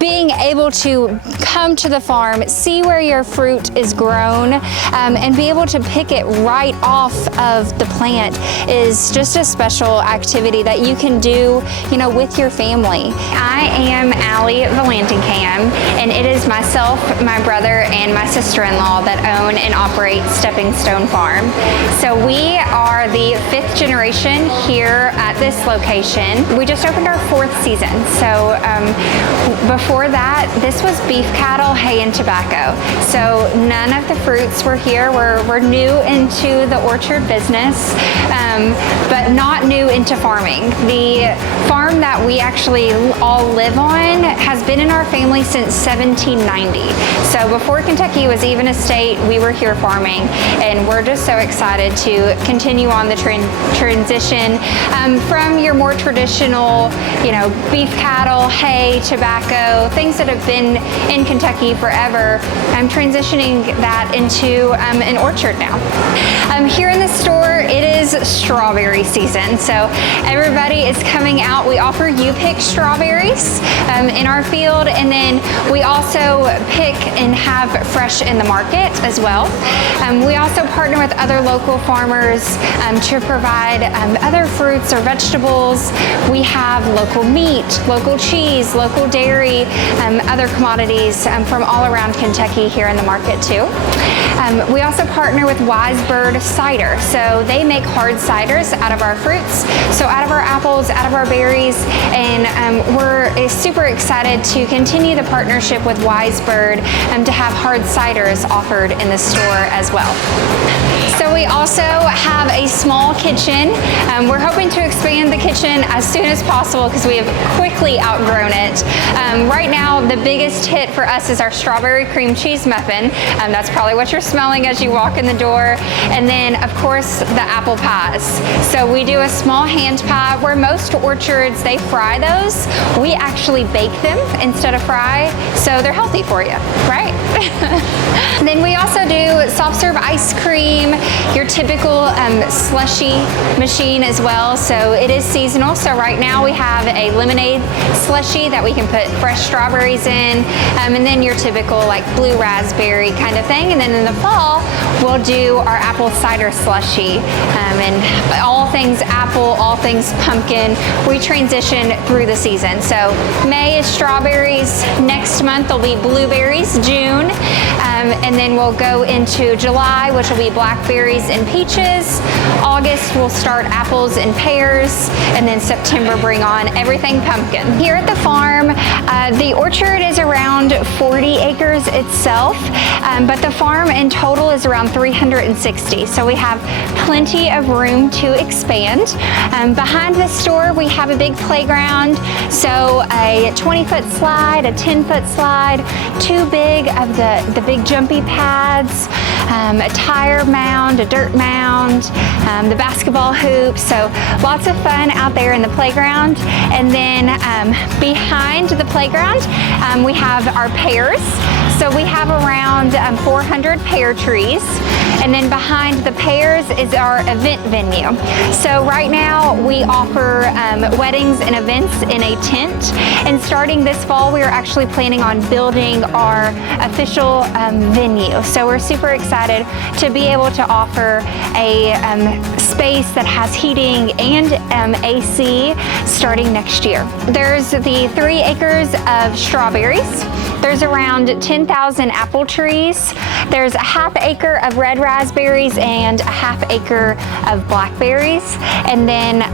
Being able to come to the farm, see where your fruit is grown, and be able to pick it right off of the plant is just a special activity that you can do, with your family. I am Allie Valentingham, and it is myself, my brother, and my sister-in-law that own and operate Stepping Stone Farm. So we are the 5th generation here at this location. We just opened our 4th season. So before that, this was beef cattle, hay, and tobacco. So none of the fruits were here. We're new into the orchard business, but not new into farming. The farm that we actually all live on has been in our family since 1790. So before Kentucky was even a state, we were here farming, and we're just so excited to continue on the transition from your more traditional, beef cattle, hay, tobacco, things that have been in Kentucky forever. I'm transitioning that into an orchard now. Here in the store, it is strawberry season, so everybody is coming out. We offer you-pick strawberries in our field, and then we also pick and have fresh in the market as well. We also partner with other local farmers to provide other fruits or vegetables. We have local meat, local cheese, local dairy, other commodities from all around Kentucky here in the market too. We also partner with Wise Bird Cider. So they make hard ciders out of our fruits, so out of our apples, out of our berries, and we're super excited to continue the partnership with Wise Bird to have hard ciders offered in the store as well. So we also have a small kitchen. We're hoping to expand the kitchen as soon as possible because we have quickly outgrown it. Right now, the biggest hit for us is our strawberry cream cheese muffin. That's probably what you're smelling as you walk in the door. And then, of course, the apple pies. So we do a small hand pie where most orchards, they fry those. We actually bake them instead of fry, so they're healthy for you, right? Then we also do soft serve ice cream, your typical slushy machine as well. So it is seasonal. So right now we have a lemonade slushy that we can put fresh strawberries in, and then your typical like blue raspberry kind of thing. And then in the fall, we'll do our apple cider slushy, and all things apple, all things pumpkin. We transition through the season. So May is strawberries. Next month will be blueberries, June. And then we'll go into July, which will be blackberries and peaches. August, we'll start apples and pears. And then September, bring on everything pumpkin. Here at the farm, the orchard is around 40 acres itself, but the farm in total is around 360. So we have plenty of room to expand. Behind the store, we have a big playground. So a 20-foot slide, a 10-foot slide, 2 big of the big jumpy pads, a tire mound, a dirt mound, the basketball hoop. So lots of fun out there in the playground. And then behind the playground, we have our pears. So we have around 400 pear trees. And then behind the pears is our event venue. So right now we offer weddings and events in a tent. And starting this fall, we are actually planning on building our official venue. So we're super excited to be able to offer a space that has heating and AC starting next year. There's the 3 acres of strawberries. There's around 10,000 apple trees. There's a ½ acre of red raspberries and a ½ acre of blackberries. And then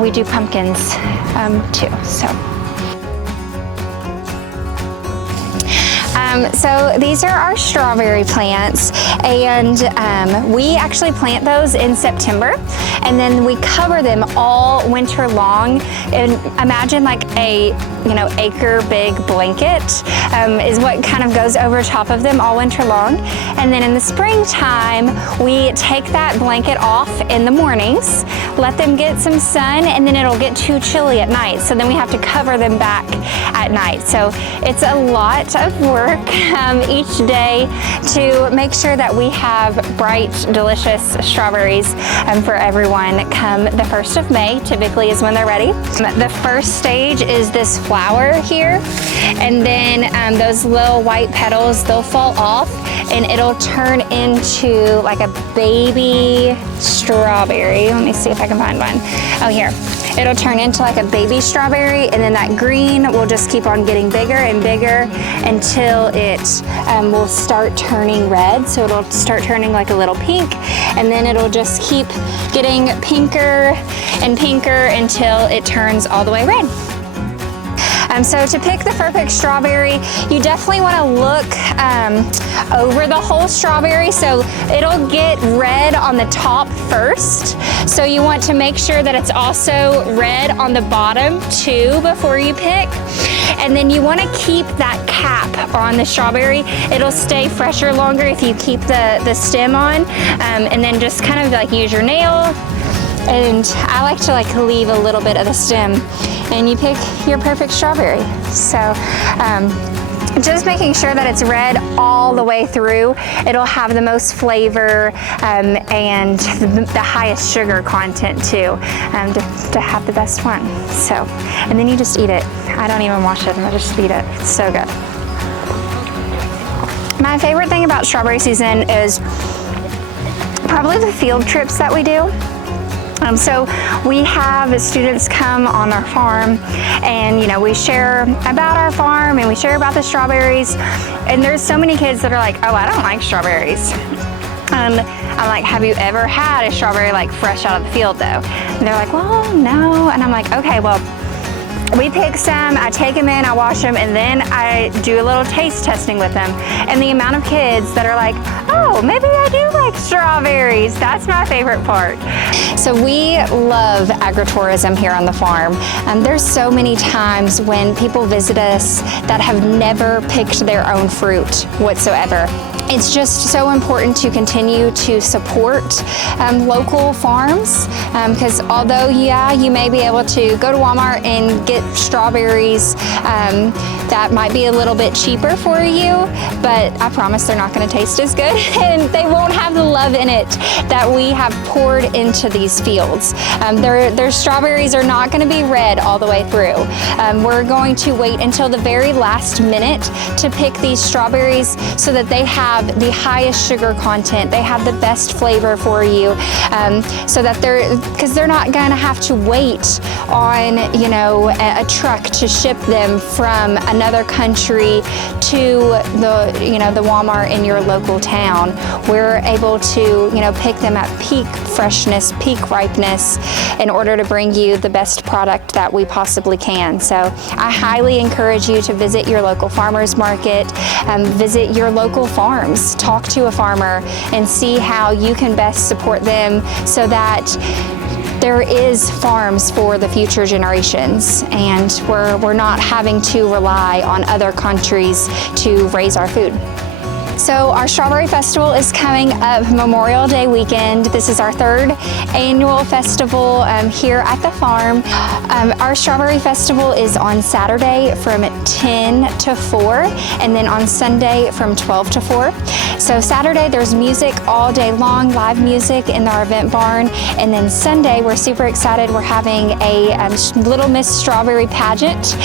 we do pumpkins too. So these are our strawberry plants, and we actually plant those in September, and then we cover them all winter long. And imagine like a acre big blanket is what kind of goes over top of them all winter long. And then in the springtime, we take that blanket off in the mornings, let them get some sun, and then it'll get too chilly at night. So then we have to cover them back at night. So it's a lot of work each day to make sure that we have bright, delicious strawberries for everyone come the 1st of May, typically is when they're ready. The first stage is this flower here, and then those little white petals, they'll fall off and it'll turn into like a baby strawberry. Let me see if I can find one. Oh, here. It'll turn into like a baby strawberry, and then that green will just keep on getting bigger and bigger until it will start turning red. So it'll start turning like a little pink, and then it'll just keep getting pinker and pinker until it turns all the way red. So to pick the perfect strawberry, you definitely want to look over the whole strawberry, so it'll get red on the top first. So you want to make sure that it's also red on the bottom too before you pick. And then you want to keep that cap on the strawberry. It'll stay fresher longer if you keep the stem on, and then just kind of like use your nail. And I like to like leave a little bit of the stem, and you pick your perfect strawberry. So just making sure that it's red all the way through. It'll have the most flavor and the highest sugar content too, to have the best one. So, and then you just eat it. I don't even wash it, I just eat it. It's so good. My favorite thing about strawberry season is probably the field trips that we do. So we have students come on our farm, and we share about our farm and we share about the strawberries, and there's so many kids that are like, oh, I don't like strawberries. I'm like, have you ever had a strawberry like fresh out of the field though? And they're like, well, no. And I'm like, okay, well, we pick some, I take them in, I wash them, and then I do a little taste testing with them. And the amount of kids that are like, oh, maybe I do like strawberries. That's my favorite part. So we love agritourism here on the farm. There's so many times when people visit us that have never picked their own fruit whatsoever. It's just so important to continue to support local farms, because although, yeah, you may be able to go to Walmart and get strawberries that might be a little bit cheaper for you, but I promise they're not going to taste as good, and they won't have the love in it that we have poured into these fields. Their strawberries are not going to be red all the way through. We're going to wait until the very last minute to pick these strawberries so that they have the highest sugar content, they have the best flavor for you, so that because they're not going to have to wait on a truck to ship them from another country to the Walmart in your local town. We're able to pick them at peak freshness, peak ripeness, in order to bring you the best product that we possibly can. So I highly encourage you to visit your local farmers market, visit your local farms, talk to a farmer and see how you can best support them so that there is farms for the future generations, and we're not having to rely on other countries to raise our food. So our Strawberry Festival is coming up Memorial Day weekend. This is our third annual festival here at the farm. Our Strawberry Festival is on Saturday from 10 to 4, and then on Sunday from 12 to 4. So Saturday there's music all day long, live music in our event barn, and then Sunday we're super excited. We're having a Little Miss Strawberry pageant.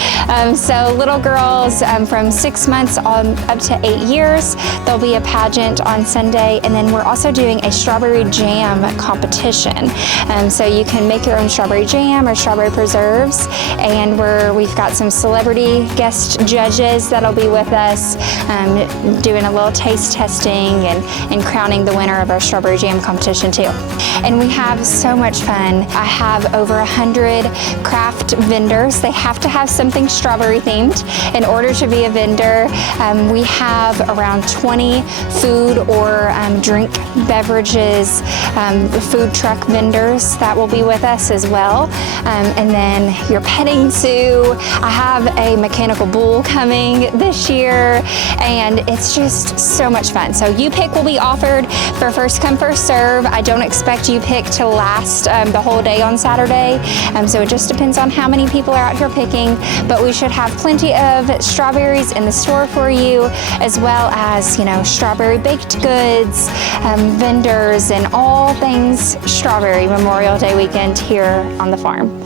So little girls from 6 months on up to 8 years, there'll be a pageant on Sunday, and then we're also doing a strawberry jam competition. So you can make your own strawberry jam or strawberry preserves, and we've got some celebrity guest judges that'll be with us doing a little taste testing and crowning the winner of our strawberry jam competition too. And we have so much fun. I have over 100 craft vendors. They have to have something strawberry themed in order to be a vendor. We have around 20 food or drink beverages, food truck vendors that will be with us as well. And then your petting zoo. I have a mechanical bull coming this year, and it's just so much fun. So you pick will be offered for first come, first serve. I don't expect you pick to last the whole day on Saturday. So it just depends on how many people are out here picking, but we should have plenty of strawberries in the store for you, as well as, strawberry baked goods, vendors, and all things strawberry Memorial Day weekend here on the farm.